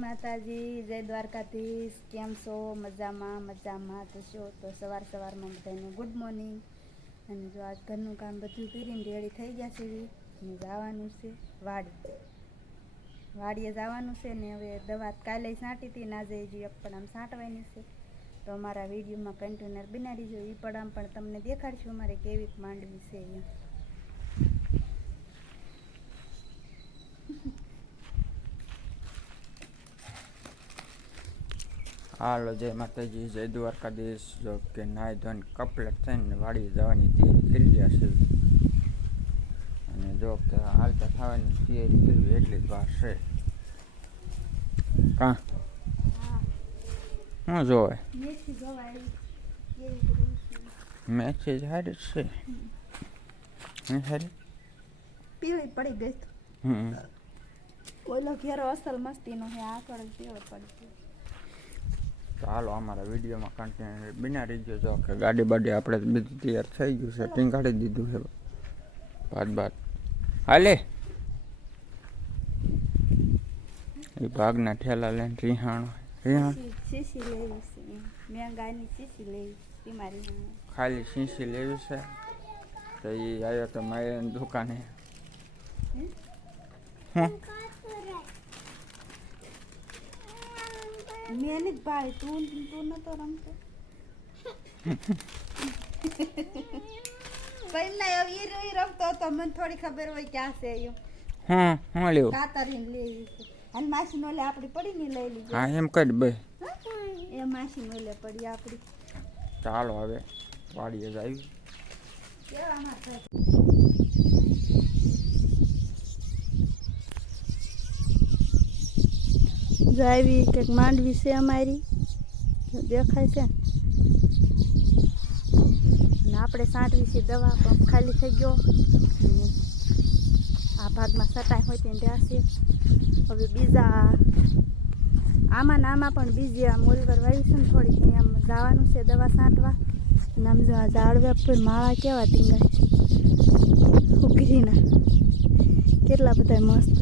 માતાજી, જય દ્વારકાધીશ. કેમ છો? મજામાં તો છો? તો સવારમાં બધાને ગુડ મોર્નિંગ. અને જો આજ ઘરનું કામ બધું કરીને રેડી થઈ ગયા છે અને જવાનું છે વાડીએ જવાનું છે ને. હવે દવા કાલે છાંટી હતી ને આજે હજી એક પણ આમ છાંટવાની છે. તો અમારા વિડીયોમાં કન્ટેનર બનાવી જો એ પણ આમ પણ તમને દેખાડશું અમારે કેવી માંડવી છે એમ. હાલો, જય માતાજી, જય દ્વારકાધીશ. જો કે નાઈ ધોઈને કપલેટ થઈને વાડીએ જવાની તૈયારી કરી રહ્યા છે. અને જો કે હાલતા થવાની તૈયારી કરવી એટલી જ વાર છે. કાં શું જોવે? મેસેજ હારી છે. પીળી પડી ગઈ. ઓલો ઘેરો અસલ મસ્તીનો હે, આગળ પીળો પડી. તો હાલો, અમારા વિડીયોમાં કન્ટિન્યુ બિના રહીજો. જો કે ગાડી બાડી આપણે બધું તૈયાર થઈ ગયું છે, ટીંગાડી દીધું છે બાદ હાલે એ ભાગના ઠેલા લઈને રીહાણ શીશી લેવી છે, મેં ગાયની શીશી લેવી બીમારી ખાલી શીશી લેવી છે. તો એ આવ્યો તો મારી દુકાને. મેં જ ભાઈ તું નતો રમતો. રમતો હતો, મને થોડી ખબર હોય ક્યાં છે એમ. હું લેવું કાતરીને લેવી છે. અને માસી નો લે આપડી પડી ને લઈ લીધી. હા એમ કરી બે એ માસી નો લે પડી આપડી. ચાલો હવે વાડીએ જ આવી. જો આવી કંઈક માંડવી છે અમારી, દેખાય છે ને. આપણે સાંટવી છે દવા, પંપ ખાલી થઈ ગયો. આ ભાગમાં સટાઈ હોય તેને રહેશે. હવે બીજા આમાં પણ બીજી આ મોલવર વાવી છે ને થોડીક, એમ જવાનું છે દવા છાંટવા. નામ જો આ ઝાડવા પર માળા કેવા ટીંગાય ઉઘરીના, કેટલા બધા મસ્ત.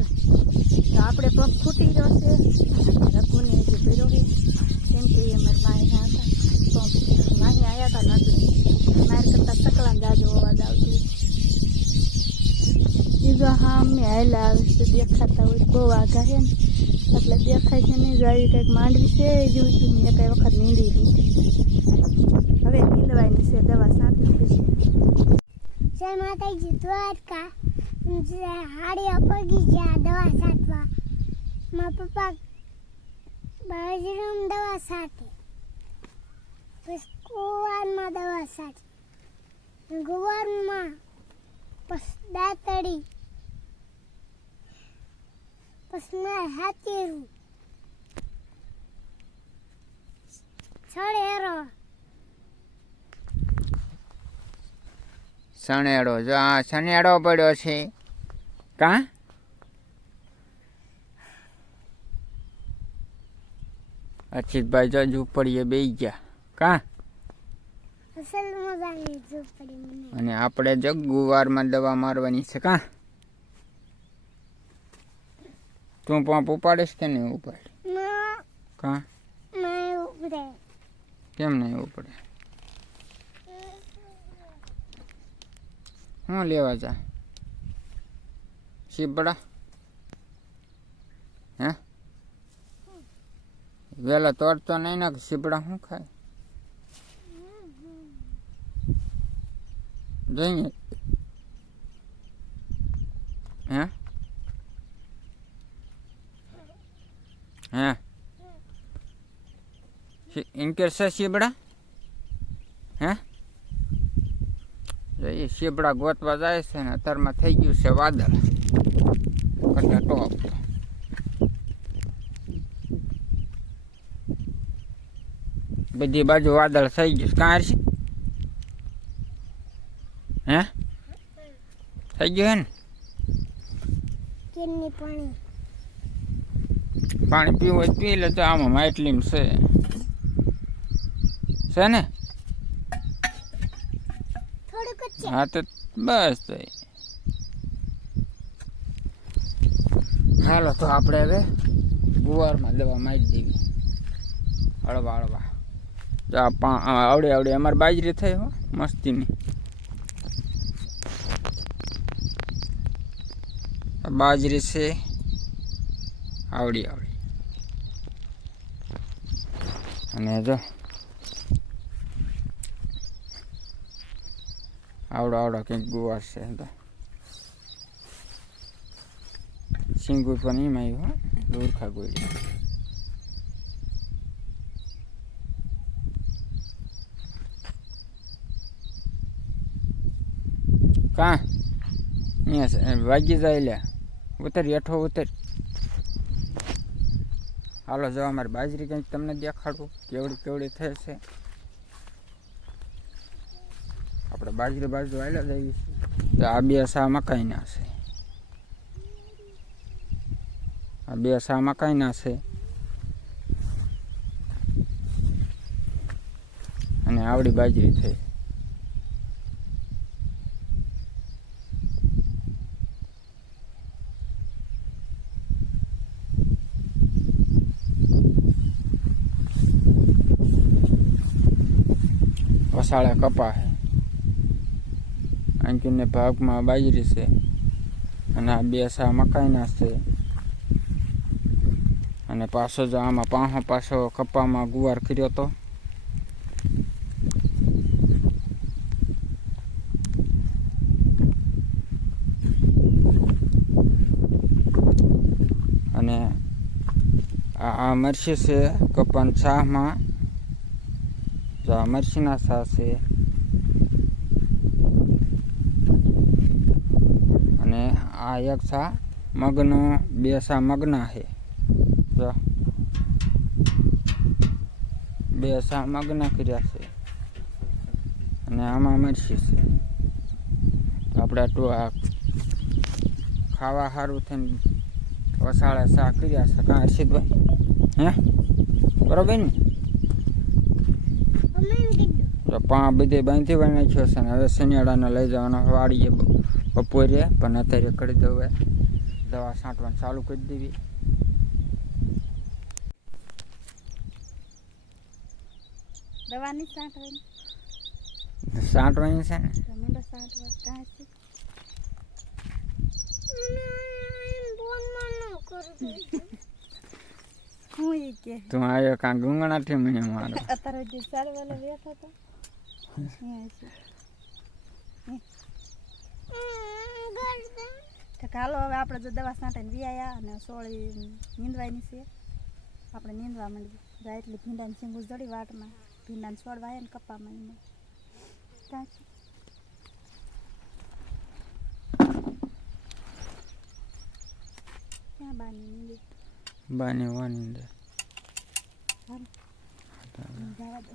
તો આપણે પંપ ખૂટી ગયો છે અને રઘુને હજી ભર્યો છે, કેમ કે એ મારા માએ હતા પંપ માહી આવ્યા હતા નથી. માર કરતા સકલામ જાજો અવાજ આવતો. બીજો હા અમે હાયલા આવે છે, દેખાતા હોય બહુ આઘા છે ને એટલે દેખાય છે નહીં. જો આવી કંઈક માંડવી છે જોયું હતું મેં કઈ વખત નીંદી હતી. હવે નીંદવાની છે, દવા છાંટવી છે. જય માતાજી, દ્વારકા. હાડિયા પગી ગયા દવા છાંટવા. મારા પપ્પા બાજરીમાં દવા છાંટે, પછી કુવારમાં દવા છાંટે, ગુવારમાં પછી દાંતડી, પછી ના હાથીરું છડેરો. સણેડો, જો આ સણેડો પડ્યો છે. કાં અચિતભાઈ જો ઝૂંપડીએ બેસી ગયા. કાં અસલ મજાની ઝૂંપડી મને. અને આપણે જો ગુવારમાં દવા મારવાની છે. કાં તું પંપ ઉપાડીશ કે નહીં ઉપાડ? કાં નહીં ઉપડે. કેમ નહીં ઉપડે? શું લેવા જા? શીપડા? હે વેલા તોડતો નહીં ને શીપડા શું ખાય? જોઈએ હે હે ઇનકેર છે શીપડા? હે એ શીપડા ગોતવા જાય છે ને અત્યારમાં થઈ ગયું છે વાદળ. કરતા ટોપ બધી બાજુ વાદળ થઈ ગયું. કાં છે? હે થઈ ગયું હે ને? કેની પાણી પીવું હોય પી લે. તો આમાં માટલીમ છે ને? હા તો બસ તો હાલો, તો આપણે હવે ગુવારમાં દવા મારી દેવી. હળવા હળવા જો આવડે આવડે અમારે બાજરી થઈ હો મસ્તીની. બાજરી છે આવડી આવડી. અને જો આવડો આવડો કંઈક ગુવાર છે. તો સિંગુર પણ એમ આવ્યું હો દૂરખા ગોળી. કાં અહીંયા વાગી જાય લે. ઉતર હેઠો ઉતર. હાલો જો અમારી બાજરી કંઈક તમને દેખાડું કેવડી કેવડી થઈ છે. આપણે બાજરી બાજુ હાલ્યા જઈએ છીએ. તો આ બે સા મકાઈના છે. આ બે સા મકાઈના છે. અને આવડી બાજરી થઈ. વસાળે કપા છે. અંકિતને ભાગમાં બાજરી છે. અને આ બે સા મકાઈના છે. અને પાછો જો આમાં પાછો કપામાં ગુવાર કર્યો તો. અને આ મરચી છે કપાન છામાં. જો આ મરચીના છા છે. અને આ એક છા મગનો, બે છા મગના છે. જો બે છા મગના કર્યા છે. અને આમાં મરચી છે. આપણે આ ખાવા સારું થઈને વસાળે શા કર્યા છે. કાં હર્ષિતભાઈ હે બરોબર ને? બધે બાંધી નાખ્યો છે. ને હવે શનિયાળાને લઈ જવાના વાડીએ બપોરે. પણ અત્યારે કરી દઉં દવા છાંટવાનું ચાલુ કરી દેવી. દવાની છાંટવાની છાંટવાની છે ને. ટમેટા છાંટવા કાં છે. હું એ કે તું આવ્યો કાં ગુંગણાથી મને મારો. અત્યારે જે ચાલવાલો બેઠો હતો હાલો હવે આપણે જો દવા છાંટીને વિયાયા અને સોળી નીંદવાની છે. આપણે નીંદવા માંડી જાય એટલે ભીંડાની સિંગુસ જડી વાટમાં ભીંડાને છોડવા ને કપામાં એમાં ક્યાં છે. ક્યાં બાની નીંદે બાની વાની દે. જવા દો.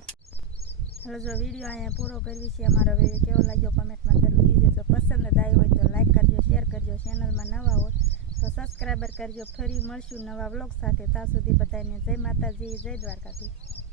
હાલો જો વિડીયો અહીંયા પૂરો કરવી છે. અમારો વિડીયો કેવો લાગ્યો કમેન્ટમાં જરૂર કહેજો. જો પસંદ આવ્યો હોય તો લાઈક કરજો, શેર કરજો. ચેનલમાં નવા હોય તો સબસ્ક્રાઈબર કરજો. ફરી મળશું નવા વ્લોગ સાથે. ત્યાં સુધી બધાને જય માતાજી, જય દ્વારકાધીશ.